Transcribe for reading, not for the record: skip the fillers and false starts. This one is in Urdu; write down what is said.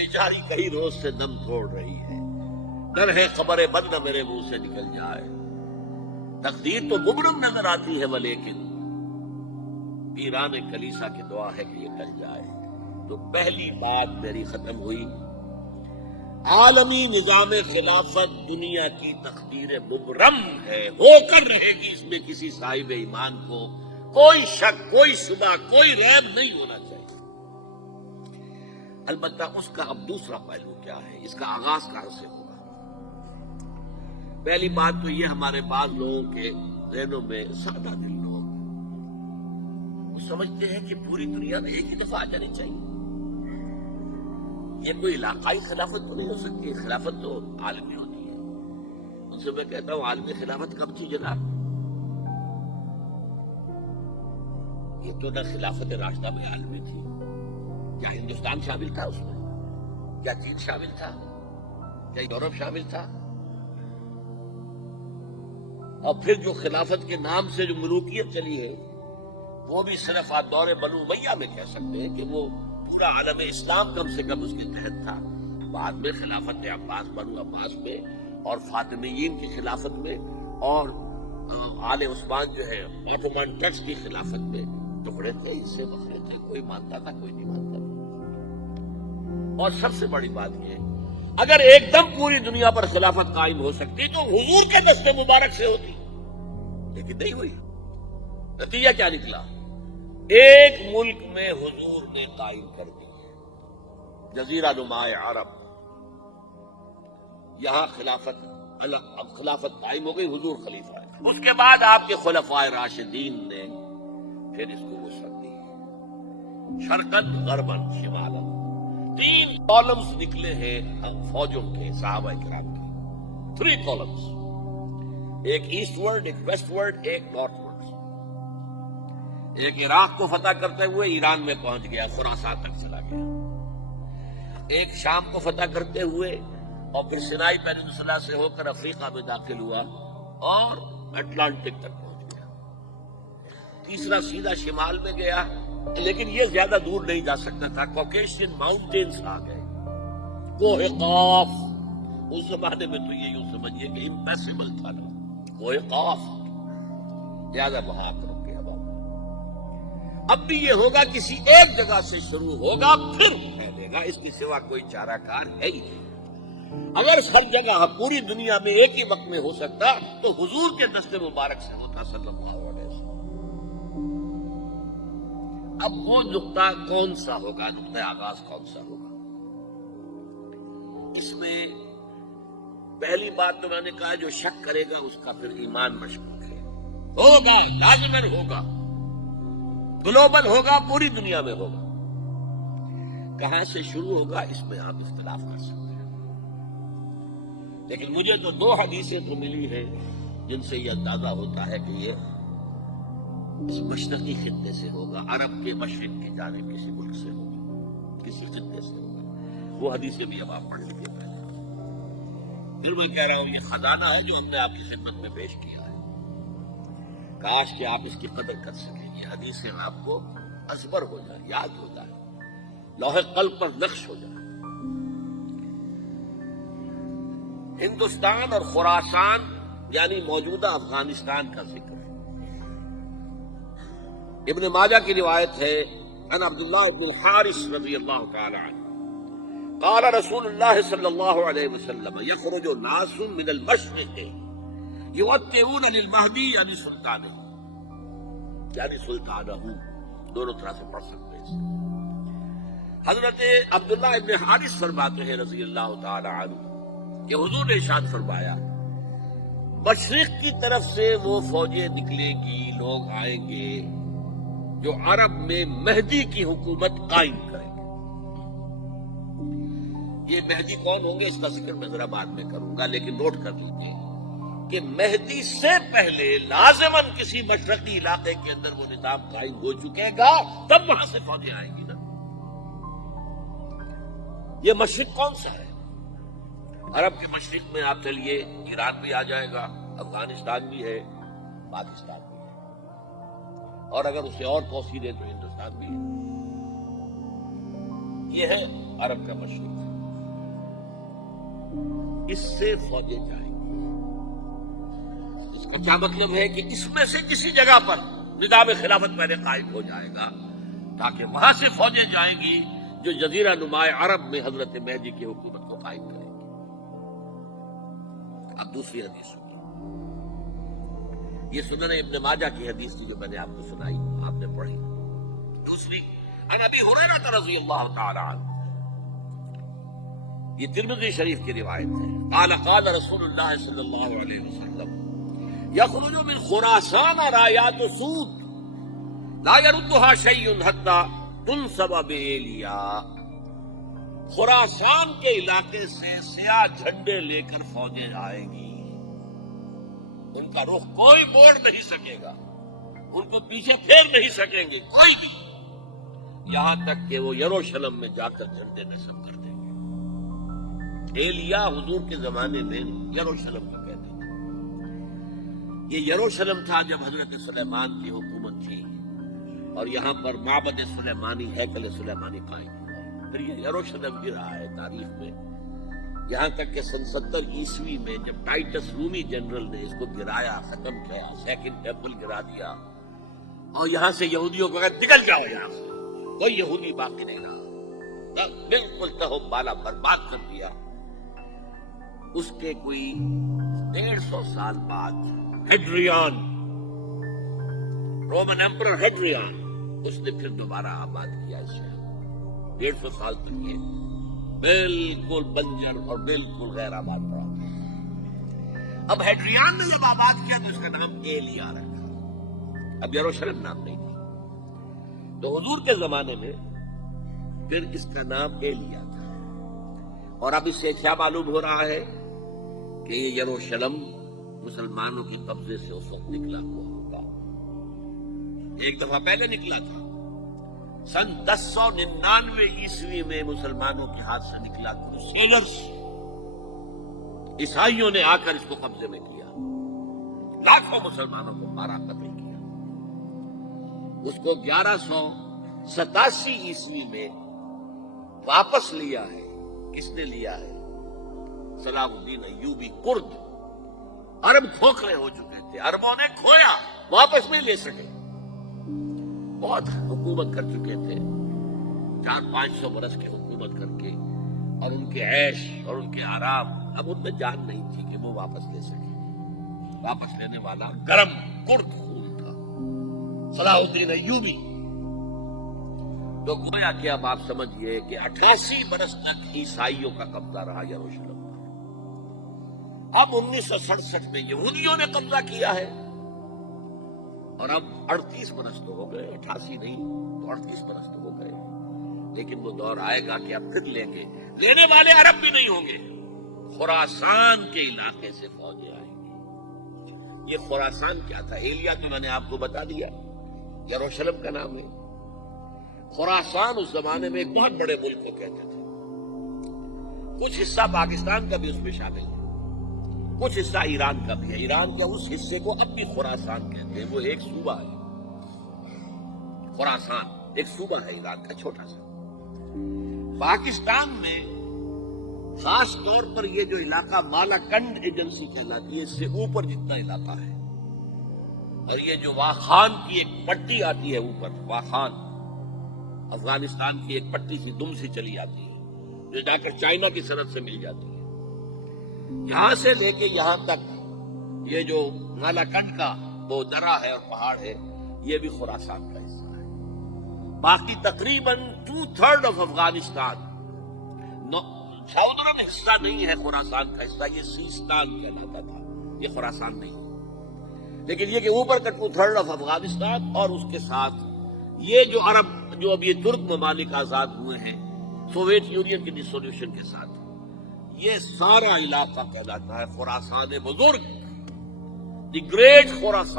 بیچاری کئی روز سے دم توڑ رہی ہے، ڈر ہے خبر بد نہ میرے منہ سے نکل جائے، تقدیر تو مبرم نظر آتی ہے ولیکن پیران کلیسا کی دعا ہے کہ یہ ٹل جائے۔ تو پہلی بات میری ختم ہوئی، عالمی نظام خلافت دنیا کی تقدیر مبرم ہے، ہو کر رہے گی، اس میں کسی صاحب ایمان کو کوئی شک، کوئی شبہ، کوئی ریب نہیں ہونا چاہیے۔ البتہ اس کا اب دوسرا پہلو کیا ہے، اس کا آغاز کہاں سے ہوگا؟ پہلی بات تو یہ، ہمارے بعض لوگوں کے ذہنوں میں، سادہ دل لوگ وہ سمجھتے ہیں کہ پوری دنیا میں ایک ہی دفعہ آ جانی چاہیے، یہ کوئی علاقائی خلافت تو نہیں ہو سکتی، خلافت تو عالمی ہوتی ہے۔ ان سے میں کہتا ہوں عالمی خلافت کب تھی جناب؟ یہ تو نہ خلافت راشدہ میں عالمی تھی، کیا ہندوستان شامل تھا اس میں؟ کیا چین شامل تھا؟ کیا یورپ شامل تھا؟ اور پھر جو خلافت کے نام سے جو ملوکیت چلی ہے وہ بھی صرف آپ دور بنو امیہ میں کہہ سکتے ہیں کہ وہ پورا عالم اسلام کم سے کم اس کے تحت تھا۔ بعد میں خلافت عباس، بنو عباس میں اور فاطمیین کی خلافت میں اور آل عثمان جو ہے آٹومان ٹرکس کی خلافت میں ٹکڑے تھے، اس سے بکھرے تھے، کوئی مانتا تھا کوئی نہیں مانتا تھا۔ اور سب سے بڑی بات یہ، اگر ایک دم پوری دنیا پر خلافت قائم ہو سکتی تو حضور کے دست مبارک سے ہوتی، لیکن نہیں ہوئی۔ نتیجہ کیا نکلا؟ ایک ملک میں حضور نے قائم کر دی، جزیرہ نما عرب، یہاں اب خلافت قائم ہو گئی، حضور خلیفہ ہے۔ اس کے بعد آپ کے خلفائے راشدین نے پھر اس کو وسعت دی، شرقاً غرباً شمالاً، 3 کالمز نکلے ہیں فوجوں کے، صحابہ کرام کے، 3 کالمز، ایک ایسٹ ورڈ، ایک ویسٹ ورڈ، ایک نارتھ ورڈ۔ ایک عراق کو فتح کرتے ہوئے ایران میں پہنچ گیا، خراسان تک چلا گیا، ایک شام کو فتح کرتے ہوئے اور پھر سینائی پیننسولا سے ہو کر افریقہ میں داخل ہوا اور اٹلانٹک تک پہنچ گیا، تیسرا سیدھا شمال میں گیا، لیکن یہ زیادہ دور نہیں جا سکتا تھا، کوکیشین ماؤنٹینز آ گئے، کوہ قاف، اس زمانے میں تو یہ یوں سمجھیے کہ امپیسبل تھا نا، کوہ قاف، زیادہ وہاں کرو۔ اب بھی یہ ہوگا، کسی ایک جگہ سے شروع ہوگا پھر پھیلے گا، اس کی سوا کوئی چارہ کار ہے ہی نہیں۔ اگر ہر جگہ پوری دنیا میں ایک ہی وقت میں ہو سکتا تو حضور کے دست مبارک سے ہوتا صلی اللہ علیہ وسلم۔ اب وہ نقطہ کون سا ہوگا، نقطہ آغاز کون سا ہوگا؟ اس میں پہلی بات تو میں نے کہا، جو شک کرے گا اس کا پھر ایمان مشکوک ہے، ہوگا، لازماً ہوگا، گلوبل ہوگا، پوری دنیا میں ہوگا۔ کہاں سے شروع ہوگا اس میں آپ اختلاف کر سکتے ہیں، لیکن مجھے تو 2 حدیثیں تو ملی ہیں جن سے یہ اندازہ ہوتا ہے کہ یہ اس مشرقی خطے سے ہوگا، عرب کے مشرق کی جانب کسی ملک سے ہوگا، کسی خطے سے ہوگا۔ وہ حدیثیں بھی اب آپ پڑھ لیجیے پہلے، پھر میں کہہ رہا ہوں یہ خزانہ ہے جو ہم نے آپ کی خدمت میں پیش کیا ہے، کاش کہ آپ اس کی قدر کر سکیں، یہ حدیثیں آپ کو ازبر ہو جائے، یاد ہو جائے، لوح قلب پر نقش ہو جائے۔ ہندوستان اور خراسان یعنی موجودہ افغانستان کا ذکر ہے۔ ابن ماجہ کی روایت ہے، عن عبداللہ بن الحارث رضی اللہ تعالی عنہ قال رسول اللہ صلی اللہ علیہ وسلم یخرج ناس من المشرق یوطئون للمہدی یعنی سلطانہ، یعنی سلطانہ، دونوں طرح سے پڑھ سکتے ہیں۔ حضرت عبداللہ ابن حارث فرماتے ہیں رضی اللہ تعالی عنہ کہ حضور نے ارشاد فرمایا، مشرق کی طرف سے وہ فوجیں نکلے گی، لوگ آئیں گے جو عرب میں مہدی کی حکومت قائم کریں گے۔ یہ مہدی کون ہوں گے اس کا ذکر میں ذرا بعد میں کروں گا، لیکن نوٹ کر لیجیے کہ مہدی سے پہلے لازماً کسی مشرقی علاقے کے اندر وہ نظام قائم ہو چکے گا، تب وہاں سے فوجیں آئیں گی نا۔ یہ مشرق کون سا ہے؟ عرب کے مشرق میں آپ چلیے، ایران بھی آ جائے گا، افغانستان بھی ہے، پاکستان بھی ہے، اور اگر اسے اور توسیع دیں تو ہندوستان بھی ہے۔ یہ ہے عرب کا مشرق۔ اس سے فوجیں جائیں گی۔ اس کا کیا مطلب ہے کہ اس میں سے کسی جگہ پر نظام خلافت پہلے قائم ہو جائے گا، تاکہ وہاں سے فوجیں جائیں گی جو جزیرہ نما عرب میں حضرت مہدی کی حکومت کو قائم کریں گی۔ اب دوسری حدیث سنیے، یہ سنن ابن ماجہ کی حدیث تھی جو میں نے آپ کو سنائی، آپ نے پڑھی۔ دوسری عن ابی ہریرہ رضی اللہ تعالی عنہ، یہ ترمذی شریف کی روایت ہے، قال قال رسول اللہ صلی اللہ علیہ وسلم یخرج من خراسان رایات سود لا يردها شيء حتى تنصب بإیلیا، خراسان کے علاقے سے سیاہ جھنڈے لے کر فوجیں آئیں گی، ان کا رخ کوئی موڑ نہیں سکے گا، ان کو پیچھے پھیر نہیں سکیں گے کوئی بھی، یہاں تک کہ وہ یروشلم میں جا کر جھنڈے نصب کر دیں گے۔ ایلیا حضور کے زمانے میں یروشلم کو کہتے تھے۔ یہ یروشلم تھا جب حضرت سلیمان کی حکومت تھی، اور یہاں پر معبد سلیمانی، ہیکل سلیمانی قائم ہوا۔ پھر یہ یروشلم بھی رہا ہے تاریخ میں، یہاں تک کہ سن 70 عیسوی میں جب ٹائٹس رومی جنرل نے اس کو گرایا، ختم کیا، سیکنڈ ٹیمپل گرا دیا، اور یہاں سے یہودیوں کو کہا نکل جاؤ یہاں سے، کوئی یہودی باقی نہیں رہا، بالکل تہم بالا برباد کر دیا۔ اس کے کوئی 150 سال بعد ہیڈریان، رومن ایمپرر ہیڈریان، اس نے پھر دوبارہ آباد کیا اس شہر۔ 150 سال تک یہ بالکل بنجر اور بالکل غیر آباد رہا۔ اب ہیڈریان نے جب آباد کیا تو اس کا نام ایلیا رکھا، اب یروشلم نام نہیں تھا۔ تو حضور کے زمانے میں پھر اس کا نام ایلیا تھا، اور اب اس سے کیا معلوم ہو رہا ہے کہ یہ یروشلم مسلمانوں کے قبضے سے اس وقت نکلا ہوا ہوگا۔ ایک دفعہ پہلے نکلا تھا، سن 1099 عیسوی میں مسلمانوں کے ہاتھ سے نکلا، کروسیڈرز، عیسائیوں نے آ کر اس کو قبضے میں کیا، لاکھوں مسلمانوں کو مارا، قتل کیا۔ اس کو 1187 عیسوی میں واپس لیا ہے۔ کس نے لیا ہے؟ صلاح الدین ایوبی کرد۔ عرب کھوکھلے ہو چکے تھے، عربوں نے کھویا، واپس نہیں لے سکے، بہت حکومت کر چکے تھے، 400-500 برس کی حکومت کر کے، اور ان کے عیش اور ان کے آرام، اب ان میں جان نہیں تھی کہ وہ واپس لے سکے۔ واپس لینے والا گرم کرد خون تھا، صلاح الدین ایوبی۔ تو گویا کہ اب آپ سمجھئے کہ 88 برس تک عیسائیوں کا قبضہ رہا یروشلم پر۔ اب 1967 میں یہودیوں نے قبضہ کیا ہے، اور اب 38 برس تو ہو گئے، 88 نہیں تو 38 برس تو ہو گئے، لیکن وہ دور آئے گا کہ اب پھر لیں گے، لینے والے عرب بھی نہیں ہوں گے، خراسان کے علاقے سے فوجیں آئیں گی۔ یہ خراسان کیا تھا؟ ایلیا تو میں نے آپ کو بتا دیا، یروشلم کا نام ہے۔ خراسان اس زمانے میں ایک بہت بڑے ملک کو کہتے تھے، کچھ حصہ پاکستان کا بھی اس میں شامل ہے، کچھ حصہ ایران کا بھی ہے۔ ایران کے اس حصے کو اب بھی خراسان کہتے ہیں، وہ ایک صوبہ ہے، خراسان ایک صوبہ ہے ایران کا چھوٹا سا۔ پاکستان میں خاص طور پر یہ جو علاقہ مالاکنڈ ایجنسی کہلاتی ہے، اس سے اوپر جتنا علاقہ ہے، اور یہ جو واخان کی ایک پٹی آتی ہے اوپر، واخان افغانستان کی ایک پٹی سی دم سے چلی آتی ہے جو جا کر چائنا کی سرحد سے مل جاتی ہے، یہاں سے لے کے یہاں تک یہ جو مالاکنڈ کا وہ درہ ہے اور پہاڑ ہے، یہ بھی خراسان کا حصہ ہے۔ باقی تقریباً 2/3 آف افغانستان ساؤدرن حصہ نہیں ہے خراسان کا حصہ، یہ سیستان کہلاتا تھا، یہ خراسان نہیں، لیکن یہ کہ اوپر کا 2/3 آف افغانستان، اور اس کے ساتھ یہ جو عرب جو اب یہ ترک ممالک آزاد ہوئے ہیں سوویت یونین کی ڈسولوشن کے ساتھ، یہ سارا علاقہ کہلاتا ہے خراسان بزرگ، دی گریٹ خراسان۔